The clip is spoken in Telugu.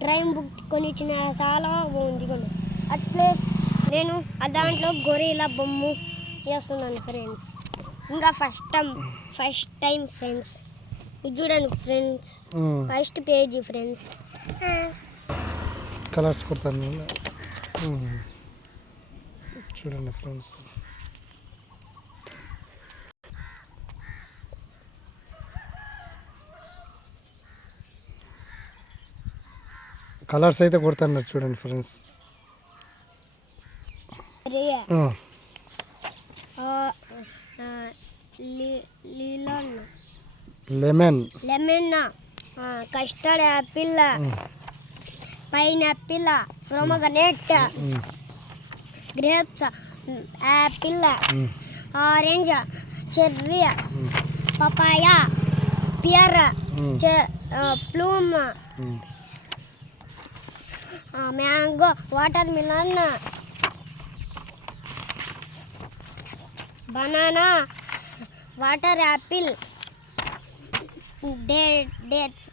డ్రాయింగ్ బుక్ కొనిచ్చిన చాలా బాగుంది కొన్ని అట్లే నేను దాంట్లో గొరిలా బొమ్మ వేస్తున్నాను ఫ్రెండ్స్. ఇంకా ఫస్ట్ టైం ఫ్రెండ్స్ ఇది చూడండి friends, first page friends. Colours కొడతాను చూడండి ఫ్రెండ్స్. కలర్స్ అయితే కొడతాను చూడండి friends. Lemon custard apple, pineapple, pomegranate, grapes, apple, orange, cherry, papaya, pear, plum, mango, water melon, banana, water apple, dates.